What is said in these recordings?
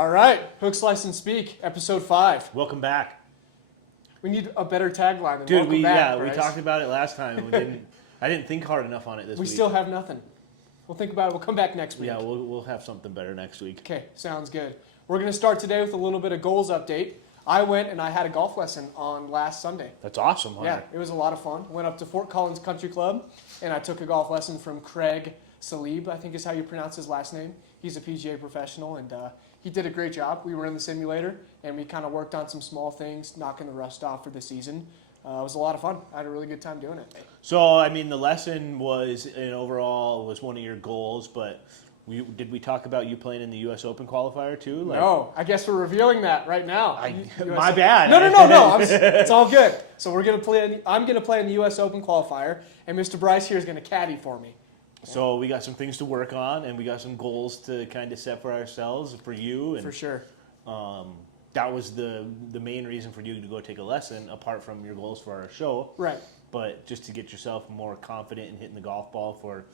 All right, Hook, Slice, and Speak, episode 5. Welcome back. We need a better tagline than Dude, welcome back, we Brice. talked about it last time. And I didn't think hard enough on it this week. We still have nothing. We'll think about it. We'll come back next week. Yeah, we'll have something better next week. Okay, sounds good. We're going to start today with a little bit of goals update. I went and I had a golf lesson on last Sunday. That's awesome, Hunter. Yeah, it was a lot of fun. Went up to Fort Collins Country Club, and I took a golf lesson from Craig Salib, I think is how you pronounce his last name. He's a PGA professional, and he did a great job. We were in the simulator, and we kind of worked on some small things, knocking the rust off for the season. It was a lot of fun. I had a really good time doing it. So, I mean, the lesson was, and overall, was one of your goals, but did we talk about you playing in the U.S. Open qualifier, too? No, I guess we're revealing that right now. My bad. No. It's all good. So we're gonna play. I'm going to play in the U.S. Open qualifier, and Mr. Brice here is going to caddy for me. So we got some things to work on, and we got some goals to kind of set for ourselves, for you. And, for sure. That was the main reason for you to go take a lesson, apart from your goals for our show. Right. But just to get yourself more confident in hitting the golf ball for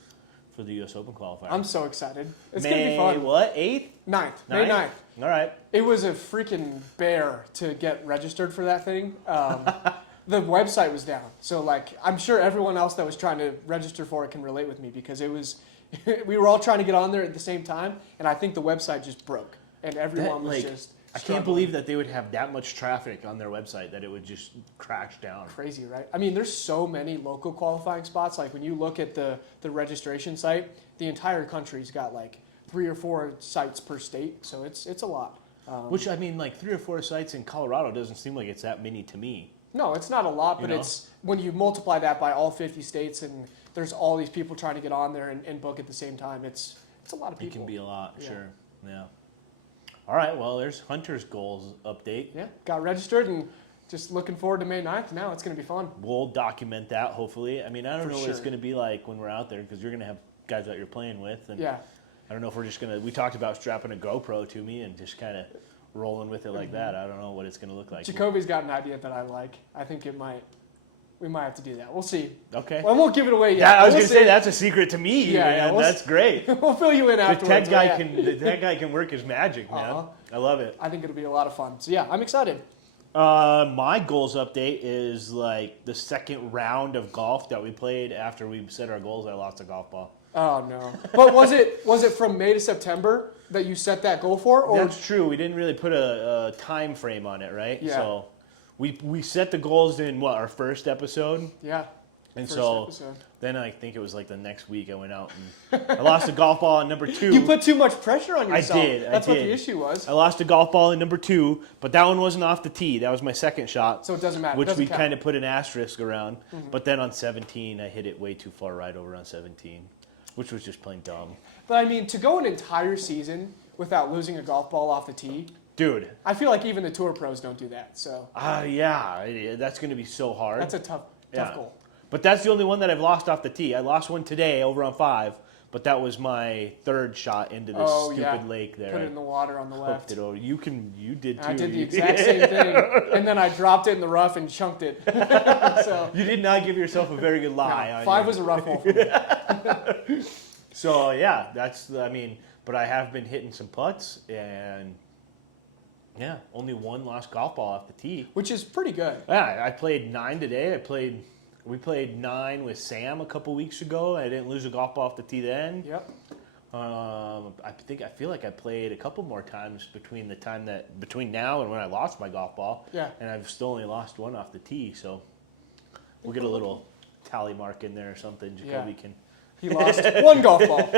the U.S. Open qualifier. I'm so excited. It's going to be fun. May what? 8th? 9th. May 9th. All right. It was a freaking bear to get registered for that thing. The website was down. So, I'm sure everyone else that was trying to register for it can relate with me because it was, we were all trying to get on there at the same time, and I think the website just broke, and everyone was just I can't believe that they would have that much traffic on their website that it would just crash down. Crazy, right? I mean, there's so many local qualifying spots. Like when you look at the registration site, the entire country's got 3 or 4 sites per state, so it's a lot. Which, I mean, 3 or 4 sites in Colorado doesn't seem like it's that many to me. No, it's not a lot, but it's when you multiply that by all 50 states and there's all these people trying to get on there and book at the same time, it's a lot of people. It can be a lot, sure. Yeah. All right, well, there's Hunter's goals update. Yeah, got registered and just looking forward to May 9th. Now it's going to be fun. We'll document that, hopefully. I mean, I don't know what it's sure. going to be like when we're out there because you're going to have guys that you're playing with. And yeah. I don't know if we're just going to – we talked about strapping a GoPro to me and just kind of rolling with it like that. I don't know what it's going to look like. Jacoby's got an idea that I like. I think we might have to do that. We'll see. Okay. Well, I won't give it away yet. Yeah, I was going to say that's a secret to me. Yeah, that's great. We'll fill you in afterwards. The tech guy can work his magic, man. Uh-huh. I love it. I think it'll be a lot of fun. So yeah, I'm excited. My goals update is the second round of golf that we played after we set our goals. I lost a golf ball. Oh no! But was it from May to September that you set that goal for? Or? That's true. We didn't really put a time frame on it, right? Yeah. So we set the goals in our first episode. Yeah. And first so episode. Then I think it was the next week I went out and I lost a golf ball in number 2. You put too much pressure on yourself. I did. That's what the issue was. I lost a golf ball in number 2, but that one wasn't off the tee. That was my second shot. So it doesn't matter. Which we kind of put an asterisk around. Mm-hmm. But then on 17, I hit it way too far right over on 17, which was just plain dumb. But I mean, to go an entire season without losing a golf ball off the tee, dude, I feel like even the tour pros don't do that. So yeah, that's going to be so hard. That's a tough goal. But that's the only one that I've lost off the tee. I lost one today over on 5, but that was my third shot into this stupid lake there. Put it in the water on the left. It over. You did too. I did the exact same thing, and then I dropped it in the rough and chunked it. So you did not give yourself a very good lie. No, 5 was a rough hole for me. So yeah, but I have been hitting some putts and. Yeah, only one lost golf ball off the tee. Which is pretty good. Yeah, I played 9 today. We played 9 with Sam a couple weeks ago. I didn't lose a golf ball off the tee then. Yep. I feel like I played a couple more times between now and when I lost my golf ball. Yeah. And I've still only lost one off the tee, so we'll get a little tally mark in there or something. Jacoby can. He lost 1 golf ball.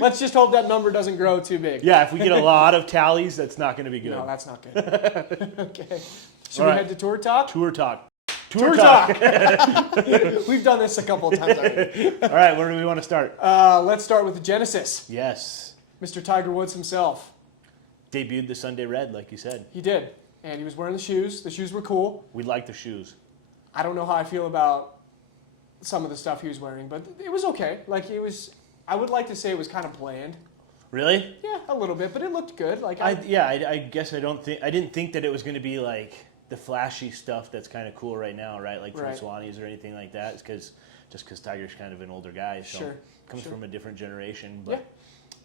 Let's just hope that number doesn't grow too big. Yeah, if we get a lot of tallies, that's not going to be good. No, that's not good. Okay. Should we head to Tour Talk? Tour Talk. Tour Talk. We've done this a couple of times already. All right, where do we want to start? Let's start with the Genesis. Yes. Mr. Tiger Woods himself. Debuted the Sunday Red, like you said. He did. And he was wearing the shoes. The shoes were cool. We like the shoes. I don't know how I feel about some of the stuff he was wearing, but it was okay. I would like to say it was kind of bland. Really? Yeah, a little bit, but it looked good. I guess I didn't think that it was going to be the flashy stuff that's kind of cool right now, right? From Swannies or anything like that. It's because Tiger's kind of an older guy, so comes from a different generation. But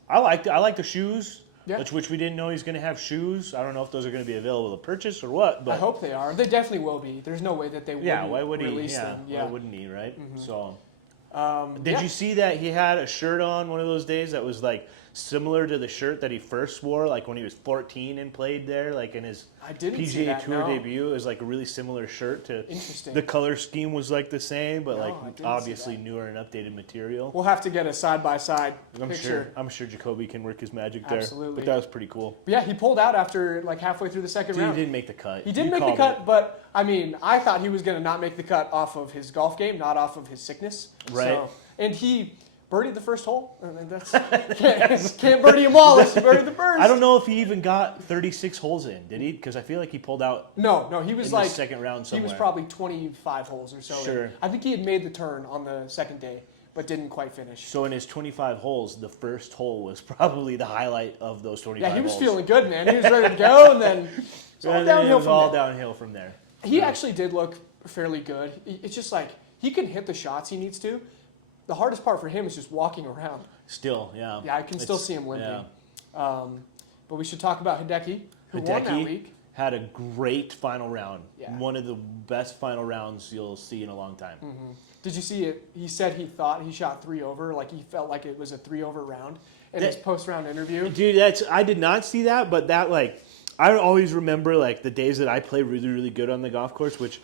I like the shoes. Yeah. which we didn't know he's going to have shoes. I don't know if those are going to be available to purchase or what. But I hope they are. They definitely will be. There's no way that they wouldn't why would release them. Why wouldn't he, right? Mm-hmm. So, Did you see that he had a shirt on one of those days that was like similar to the shirt that he first wore, like when he was 14 and played there, like in his I didn't see PGA that, Tour no. debut? It was like a really similar shirt to. Interesting. The color scheme was like the same, but No, I like didn't obviously see that. newer and updated material. We'll have to get a side-by-side I'm picture. sure Jacoby can work his magic there. Absolutely. But that was pretty cool. But yeah, he pulled out after like halfway through the second Dude, round. he didn't make the cut. He didn't You make the called cut, it. but I mean, I thought he was going to not make the cut off of his golf game, not off of his sickness. Right. So, and he birdied the first hole, and that's can't birdie them all unless you birdie the first. I don't know if he even got 36 holes in, did he? Because I feel like he pulled out No, he was in like the second round somewhere. he was probably 25 holes or so. Sure. I think he had made the turn on the second day, but didn't quite finish. So in his 25 holes, the first hole was probably the highlight of those 25 Yeah, he was holes. feeling good, man. He was ready to go, and then it's all And then downhill it was from all there. downhill from there. He actually did look fairly good. It's just like he can hit the shots he needs to. The hardest part for him is just walking around. Still, yeah. Yeah, I can still see him limping. Yeah. But we should talk about Hideki, who won that Hideki week. had a great final round. Yeah. One of the best final rounds you'll see in a long time. Did you see it? He said he thought he shot 3 over, like he felt like it was a 3 over round in his post-round interview. Dude, I did not see that, but that like I always remember like the days that I play really, really good on the golf course, which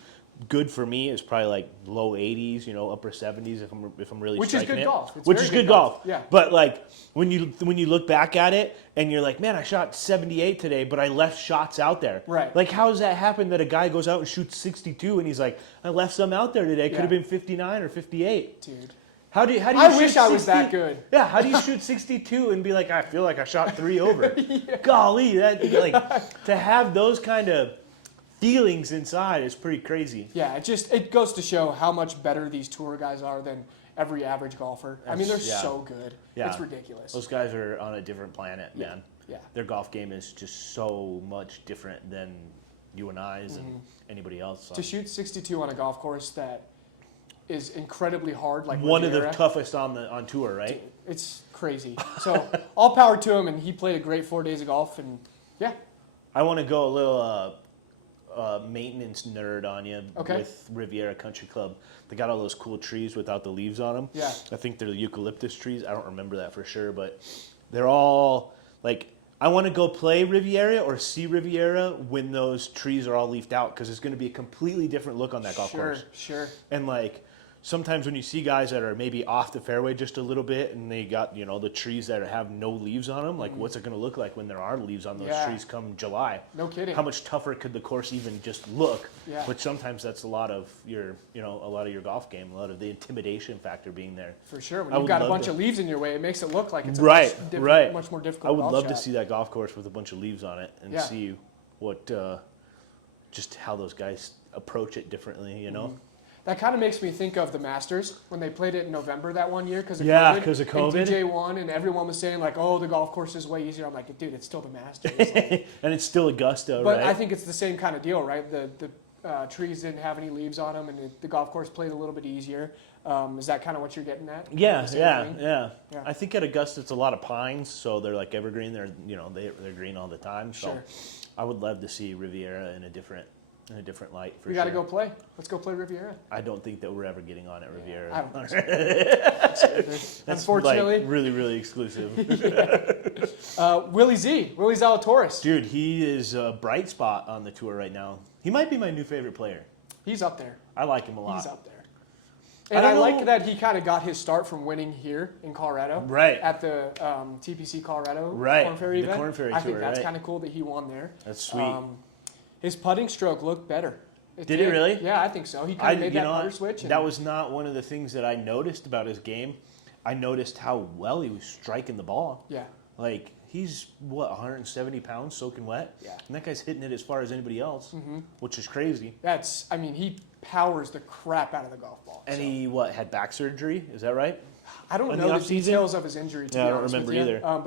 good for me is probably like low 80s, upper 70s if I'm really Which is striking good it. golf. It's Which very is good good golf. Yeah. But like when you look back at it and you're like, man, I shot 78 today, but I left shots out there. Right. Like how does that happen that a guy goes out and shoots 62 and he's like, I left some out there today. Could Yeah. have been 59 or 58. Dude. How do you I shoot wish I was 60 that good. Yeah, how do you shoot 62 and be like, I feel like I shot 3 over? Golly, that like to have those kind of feelings inside is pretty crazy. Yeah, it goes to show how much better these tour guys are than every average golfer. I mean, they're Yeah. so good. Yeah. It's ridiculous. Those guys are on a different planet, man. Yeah. Their golf game is just so much different than you and I's and anybody else. So. To shoot 62 on a golf course that is incredibly hard, like One of the Riviera, toughest on tour, right? it's crazy. So all power to him, and he played a great 4 days of golf, and yeah. I want to go a little maintenance nerd on you Okay. with Riviera Country Club. They got all those cool trees without the leaves on them. Yeah. I think they're eucalyptus trees. I don't remember that for sure, but they're all like, I want to go play Riviera or see Riviera when those trees are all leafed out because it's going to be a completely different look on that golf course. Sure. And like sometimes when you see guys that are maybe off the fairway just a little bit and they got, the trees that have no leaves on them, like what's it going to look like when there are leaves on those Yeah. trees come July? No kidding. How much tougher could the course even just look? Yeah. Which sometimes that's a lot of your golf game, a lot of the intimidation factor being there. For sure. When I you've would got a love bunch to- of leaves in your way, it makes it look like it's a Right, much more difficult I would golf love to shot. see that golf course with a bunch of leaves on it and Yeah. see what, just how those guys approach it differently, That kind of makes me think of the Masters when they played it in November that one year because of Yeah, COVID. 'cause of And COVID. DJ won, and everyone was saying like, "Oh, the golf course is way easier." I'm like, "Dude, it's still the Masters." Like, And it's still Augusta, but right? I think it's the same kind of deal, right? The trees didn't have any leaves on them, and the golf course played a little bit easier. Is that kind of what you're getting at? Yeah, The same yeah, thing? yeah, Yeah. I think at Augusta it's a lot of pines, so they're like evergreen. They're they're green all the time. So Sure. I would love to see Riviera in a different light for We sure. got to go play. Let's go play Riviera. I don't think that we're ever getting on at Riviera. I don't think so. That's Unfortunately, like really, really exclusive. Willie Zalatoris. Dude, he is a bright spot on the tour right now. He might be my new favorite player. He's up there. I like him a lot. He's up there. And I I don't like know- that he kind of got his start from winning here in Colorado. Right. At the TPC Colorado Right, Corn Ferry the event. Corn Ferry I think Tour, that's right. kind of cool that he won there. That's sweet. His putting stroke looked better. Did it really? Yeah, I think so. He kind of made that putter what? switch. And That was not one of the things that I noticed about his game. I noticed how well he was striking the ball. Yeah. Like, he's, 170 pounds soaking wet? Yeah. And that guy's hitting it as far as anybody else, which is crazy. He powers the crap out of the golf ball. And so. he, had back surgery? Is that right? I don't in know the the offseason? details of his injury, to Yeah, be I don't honest remember with you. either.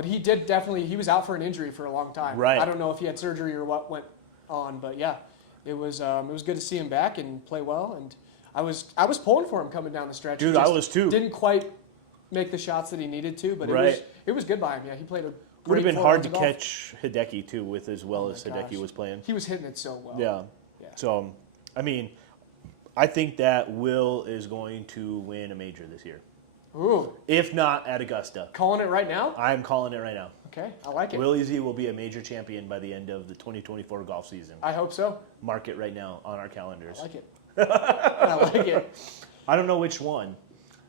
But he was out for an injury for a long time. Right. I don't know if he had surgery or what went on, but yeah, it was good to see him back and play well. And I was pulling for him coming down the stretch. He Dude, just I was too. Didn't quite make the shots that he needed to, but Right. it was good by him. Yeah, he played Would have great been 4 hard rounds to of golf. catch Hideki too, with as well Oh as my Hideki gosh. was playing. He was hitting it so well. Yeah. Yeah. So, I mean, I think that Will is going to win a major this year. Ooh, If not at Augusta. calling it right now? I'm calling it right now. Okay, I like it. Willie Z will be a major champion by the end of the 2024 golf season. I hope so. Mark it right now on our calendars. I like it. I like it. I don't know which one.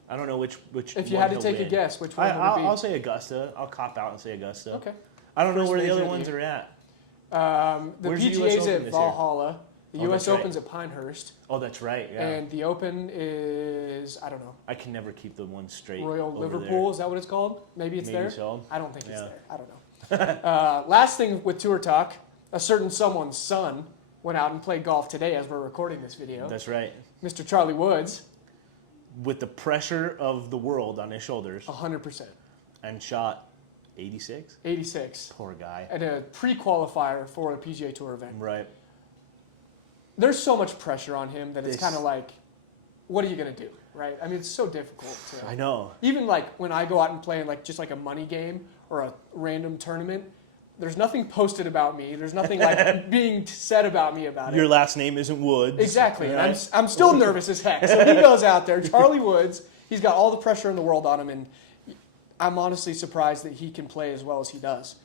I don't know which If you one had to he'll take a win. guess, which one would it be? I'll say Augusta. I'll cop out and say Augusta. Okay. I don't know First where the major other of the ones year. are at. The Where's the US PGA's Open at this year? Valhalla. The Oh, US that's right. Open's at Pinehurst. Oh, that's right. Yeah. And the Open is, I don't know, I can never keep the one straight. Royal over Liverpool. there. Is that what it's called? Maybe it's Maybe there? so. I don't think it's Yeah. there. I don't know. Last thing with Tour Talk, a certain someone's son went out and played golf today as we're recording this video. That's right. Mr. Charlie Woods, With the pressure of the world on his shoulders, 100%. and shot 86. 86. Poor guy. At a pre-qualifier for a PGA Tour event. Right. There's so much pressure on him that it's This- kind of like, what are you going to do, right? I mean, it's so difficult to... I know. Even like when I go out and play in like just like a money game or a random tournament, there's nothing posted about me. There's nothing like being said about me about Your it. last name isn't Woods. Exactly. And right? I'm still nervous as heck. So he goes out there, Charlie Woods. He's got all the pressure in the world on him, and I'm honestly surprised that he can play as well as he does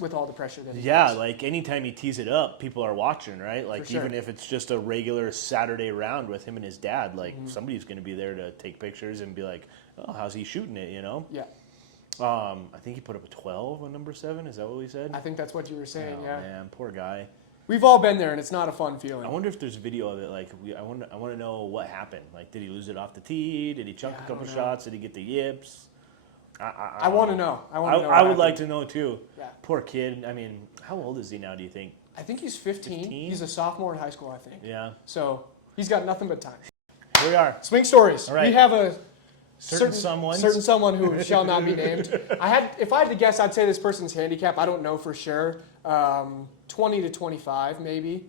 with all the pressure that he Yeah, does. like anytime he tees it up, people are watching, right? Like For sure. even if it's just a regular Saturday round with him and his dad, like Mm-hmm. somebody's going to be there to take pictures and be like, "Oh, how's he shooting it?" You know. Yeah, I think he put up a 12 on number 7. Is that what we said? I think that's what you were saying. Oh Yeah, man, poor guy. we've all been there, and it's not a fun I feeling. wonder if there's video of it. Like, I want to know what happened. Like, did he lose it off the tee? Did he chunk Yeah, a I couple don't know. shots? Did he get the yips? I want to know. I want to know. I what would like happened. to know too. Yeah. Poor kid. I mean, how old is he now? Do you think? I think he's 15. 15? He's a sophomore in high school, I think. Yeah. So he's got nothing but time. Here we are. Swing stories. All right. We have a Certain someone. who shall not be named. If I had to guess, I'd say this person's handicap. I don't know for sure. 20 to 25, maybe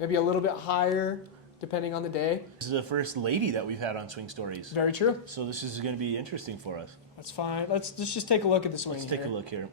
a little bit higher, depending on the day. This is the first lady that we've had on Swing Stories. Very true. So this is going to be interesting for us. That's fine. Let's just take a look at the swing. Let's take a look here.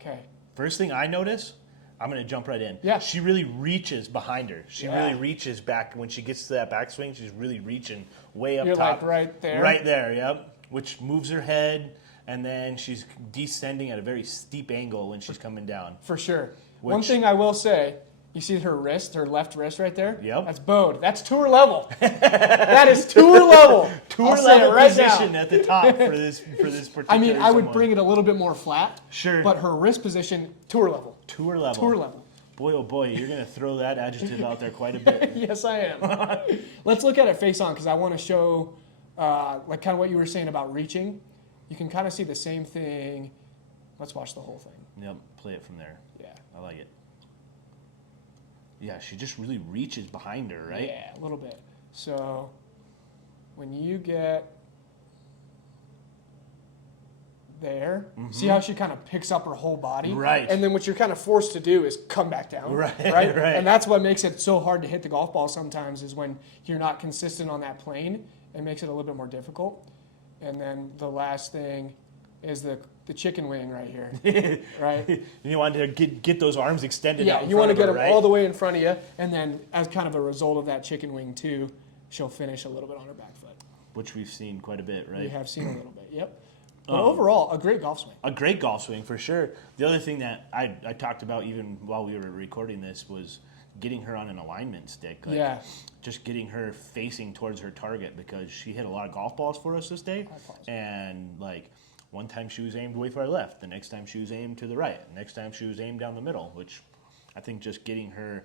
Okay. First thing I notice, I'm going to jump right in. Yeah. She really reaches behind her. She Yeah. really reaches back. When she gets to that backswing, she's really reaching way up You're top. like right there. Right there, yep. Which moves her head, and then she's descending at a very steep angle when she's coming down. For sure. One Which- thing I will say, you see her wrist, her left wrist right there? Yep. That's bowed. That's tour level. That is tour level. Tour I'll say level it right position now. at the top for this particular. I mean, I would someone. bring it a little bit more flat. Sure. But her wrist position, tour level. Tour level. Tour level. Boy, oh boy, you're going to throw that adjective out there quite a bit. Yes, I am. Let's look at it face on because I want to show like kind of what you were saying about reaching. You can kind of see the same thing. Let's watch the whole thing. Yep, play it from there. Yeah. I like it. Yeah, she just really reaches behind her, right? Yeah, a little bit. So when you get there, see how she kind of picks up her whole body? Right. And then what you're kind of forced to do is come back down. Right, Right? right. And that's what makes it so hard to hit the golf ball sometimes is when you're not consistent on that plane. It makes it a little bit more difficult. And then the last thing is the chicken wing right here, right? You want to get those arms extended Yeah, out in you want to front get of them her, right? all the way in front of you, and then as kind of a result of that chicken wing too, she'll finish a little bit on her back foot. Which we've seen quite a bit, We right? have seen a little bit, yep. But overall, a great golf swing. A great golf swing for sure. The other thing that I talked about even while we were recording this was getting her on an alignment stick. Like, Yeah. Just getting her facing towards her target because she hit a lot of golf balls for us this day. And like one time she was aimed way far left. The next time she was aimed to the right. The next time she was aimed down the middle, which I think just getting her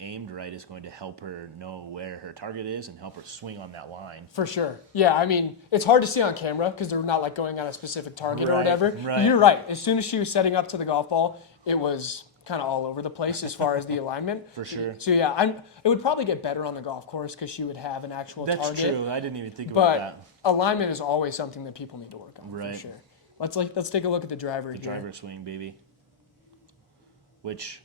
aimed right is going to help her know where her target is and help her swing on that line. For sure. Yeah, I mean, it's hard to see on camera because they're not like going on a specific target or Right, whatever. right. But you're right. As soon as she was setting up to the golf ball, it was kind of all over the place as far as the alignment. For sure. So yeah, it would probably get better on the golf course because she would have an actual That's target. true. I didn't even think about But that. alignment is always something that people need to work on, Right. for sure. Let's take a look at the driver The here. driver swing, baby. Which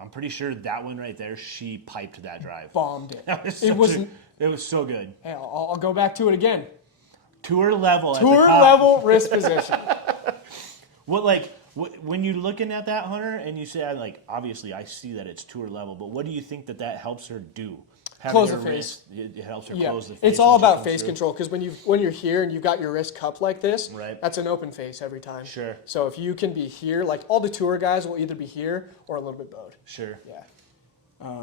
I'm pretty sure that one right there, she piped that drive. Bombed it. That was It such wasn't. it was so good. Hey, I'll go back to it again. Tour level. Tour level wrist position. When you're looking at that, Hunter, and you say, obviously I see that it's tour level, but what do you think that helps her do? Close the face. It helps her close the face. It's all about face control, because when you're here and you've got your wrist cupped like this, right, that's an open face every time. Sure. So if you can be here, like all the tour guys will either be here or a little bit bowed. Sure. Yeah.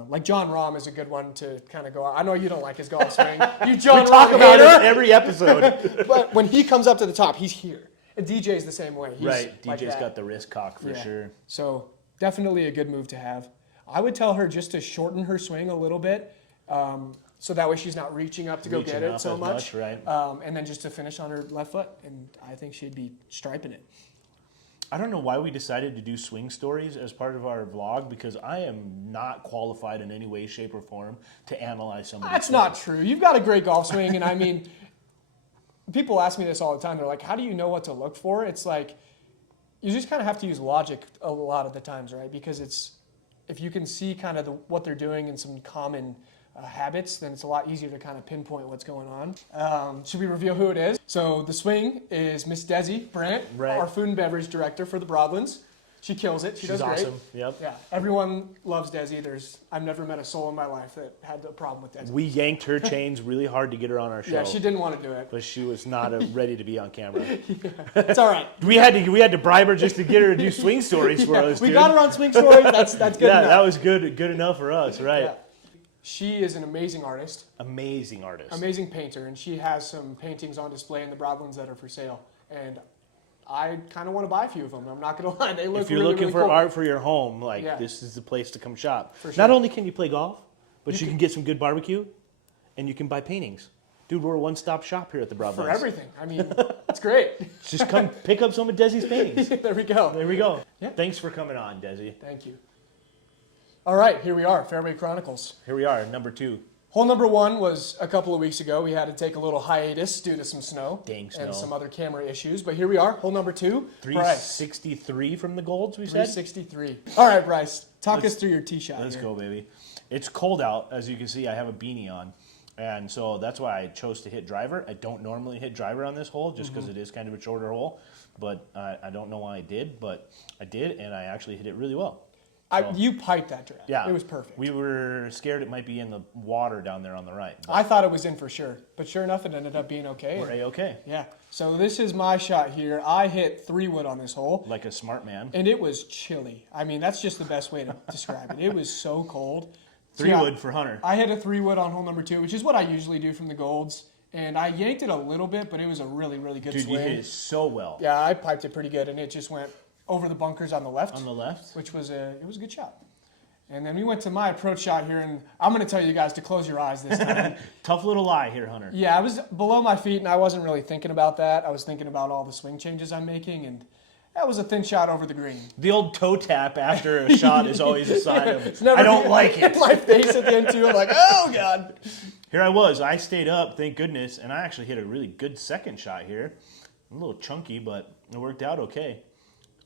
Like John Rahm is a good one to kind of go out. I know you don't like his golf swing. You John we talk Rahm about hater. it every episode. But when he comes up to the top, he's here. And DJ's the same way. He's right. like DJ's that. got the wrist cock for sure. So definitely a good move to have. I would tell her just to shorten her swing a little bit, so that way she's not reaching up to go get it so much. Right. And then just to finish on her left foot, and I think she'd be striping it. I don't know why we decided to do swing stories as part of our vlog, because I am not qualified in any way, shape, or form to analyze somebody. That's not true. You've got a great golf swing, and I mean, people ask me this all the time. They're like, how do you know what to look for? It's like, you just kind of have to use logic a lot of the times, right? Because if you can see kind of what they're doing and some common habits, then it's a lot easier to kind of pinpoint what's going on. Should we reveal who it is? So the swing is Miss Desi Brandt, our food and beverage director for the Broadlands. She kills it. She's does great. Awesome. Yep. Yeah. Everyone loves Desi. I've never met a soul in my life that had a problem with Desi. We yanked her chains really hard to get her on our show. Yeah, she didn't want to do it. But she was not ready to be on camera. It's all right. We had to bribe her just to get her to do swing stories for us. We got her on swing stories. That's good enough. That was good enough for us, right? Yeah. She is an amazing artist. Amazing artist. Amazing painter, and she has some paintings on display in the Broadlands that are for sale. And I kind of want to buy a few of them. I'm not going to lie. They look If you're really, looking really for cool. art for your home, this is the place to come shop. For sure. Not only can you play golf, but you can get some good barbecue, and you can buy paintings. Dude, we're a one-stop shop here at the Broadlands. For everything. I mean, it's great. Just come pick up some of Desi's paintings. There we go. There we go. Yeah. Thanks for coming on, Desi. Thank you. All right, here we are, Fairway Chronicles. Here we are, number 2. Hole number 1 was a couple of weeks ago. We had to take a little hiatus due to some snow. Dang snow. And some other camera issues. But here we are, hole number 2. 363 from the Golds, we said? 363. All right, Brice, talk us through your tee shot. Let's go, baby. It's cold out. As you can see, I have a beanie on. And so that's why I chose to hit driver. I don't normally hit driver on this hole just because it is kind of a shorter hole. But I don't know why I did, but I did, and I actually hit it really well. You piped that drive. Yeah. It was perfect. We were scared it might be in the water down there on the right. I thought it was in for sure. But sure enough, it ended up being okay. We're A-okay. Yeah. So this is my shot here. I hit 3-wood on this hole. Like a smart man. And it was chilly. I mean, that's just the best way to describe it. It was so cold. 3-wood for Hunter. I hit a 3-wood on hole number 2, which is what I usually do from the Golds. And I yanked it a little bit, but it was a really, really good swing. Dude, you hit it so well. Yeah, I piped it pretty good, and it just went over the bunkers on the left. On the left? Which was it was a good shot. And then we went to my approach shot here, and I'm going to tell you guys to close your eyes this time. Tough little lie here, Hunter. Yeah, I was below my feet, and I wasn't really thinking about that. I was thinking about all the swing changes I'm making, and that was a thin shot over the green. The old toe tap after a shot is always a sign of, I don't like it. My face at the end, too. I'm like, oh, God. Here I was. I stayed up, thank goodness, and I actually hit a really good second shot here. A little chunky, but it worked out okay.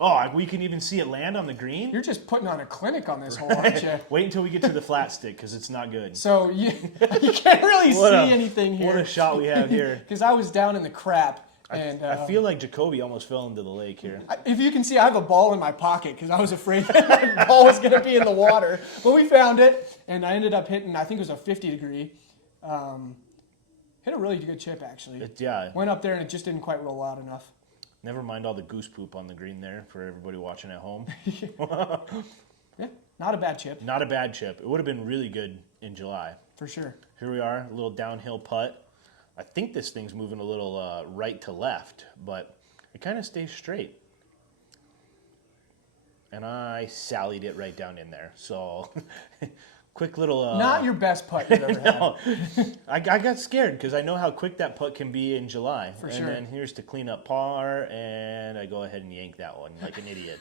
Oh, we can even see it land on the green? You're just putting on a clinic on this hole, aren't you? Wait until we get to the flat stick, because it's not good. So you can't really see anything here. What a shot we have here. Because I was down in the crap. And I feel like Jacoby almost fell into the lake here. If you can see, I have a ball in my pocket because I was afraid that my ball was going to be in the water. But we found it, and I ended up hitting, I think it was a 50-degree. Hit a really good chip, actually. Yeah. Went up there, and it just didn't quite roll out enough. Never mind all the goose poop on the green there for everybody watching at home. Yeah, not a bad chip. Not a bad chip. It would have been really good in July. For sure. Here we are, a little downhill putt. I think this thing's moving a little right to left, but it kind of stays straight. And I sallied it right down in there. So, quick little... Not your best putt you've ever no. I got scared because I know how quick that putt can be in July. For sure. And then here's to clean up par, and I go ahead and yank that one like an idiot.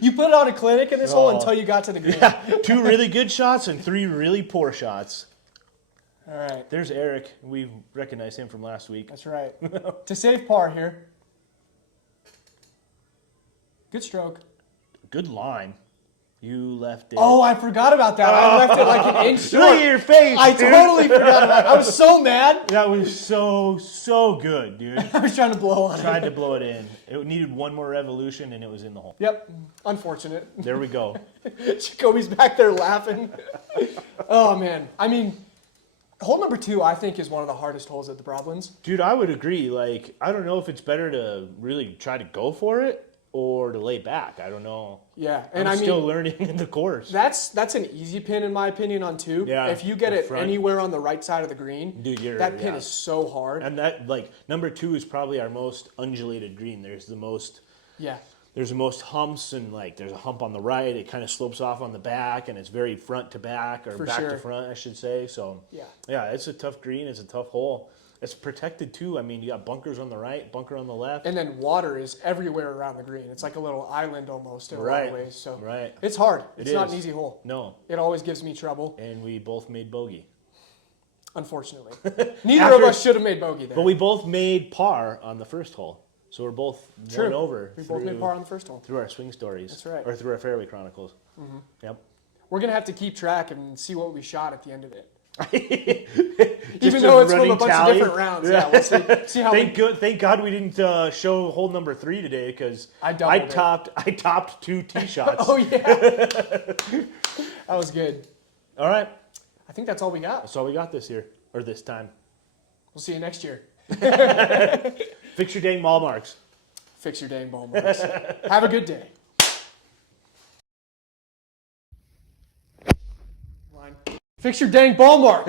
You put on a clinic in this hole until you got to the green. Yeah, 2 really good shots and 3 really poor shots. All right. There's Eric. We recognize him from last week. That's right. To save par here. Good stroke. Good line. You left it. Oh, I forgot about that. I left it like an inch short. Look at your face, I dude. totally forgot about it. I was so mad. That was so good, dude. I was trying to blow on Tried it. to blow it in. It needed one more revolution, and it was in the hole. Yep. Unfortunate. There we go. Jacoby's back there laughing. Oh, man. I mean, hole number 2, I think, is one of the hardest holes at the Broadlands. Dude, I would agree. Like, I don't know if it's better to really try to go for it or to lay back. I don't know. Yeah. And I'm I mean, still learning in the course. That's an easy pin, in my opinion, on 2. Yeah, If you get the it front. anywhere on the right side of the green, Dude, that pin is so hard. And that, like, number 2 is probably our most undulated green. There's the most humps, and like there's a hump on the right. It kind of slopes off on the back, and it's very front to back, or For back sure. to front, I should say. So yeah, it's a tough green. It's a tough hole. It's protected too. I mean, you got bunkers on the right, bunker on the left. And then water is everywhere around the green. It's like a little island almost in a lot of ways. So it's hard. It's not an easy hole. No. It always gives me trouble. And we both made bogey. Unfortunately. Neither of us should have made bogey there. But we both made par on the first hole. So we're both one over. We both made par on the first hole. Through our swing stories. That's right. Or through our Fairway Chronicles. Mm-hmm. Yep. We're going to have to keep track and see what we shot at the end of it. Just Even though it's from a running bunch tally. of different rounds. Yeah, we'll see how Thank God we didn't show hole number 3 today, because I topped 2 tee shots. Oh, yeah. That was good. All right. I think that's all we got. That's all we got this year, or this time. We'll see you next year. Fix your dang ball marks. Fix your dang ball marks. Have a good day. Fix your dang ball mark.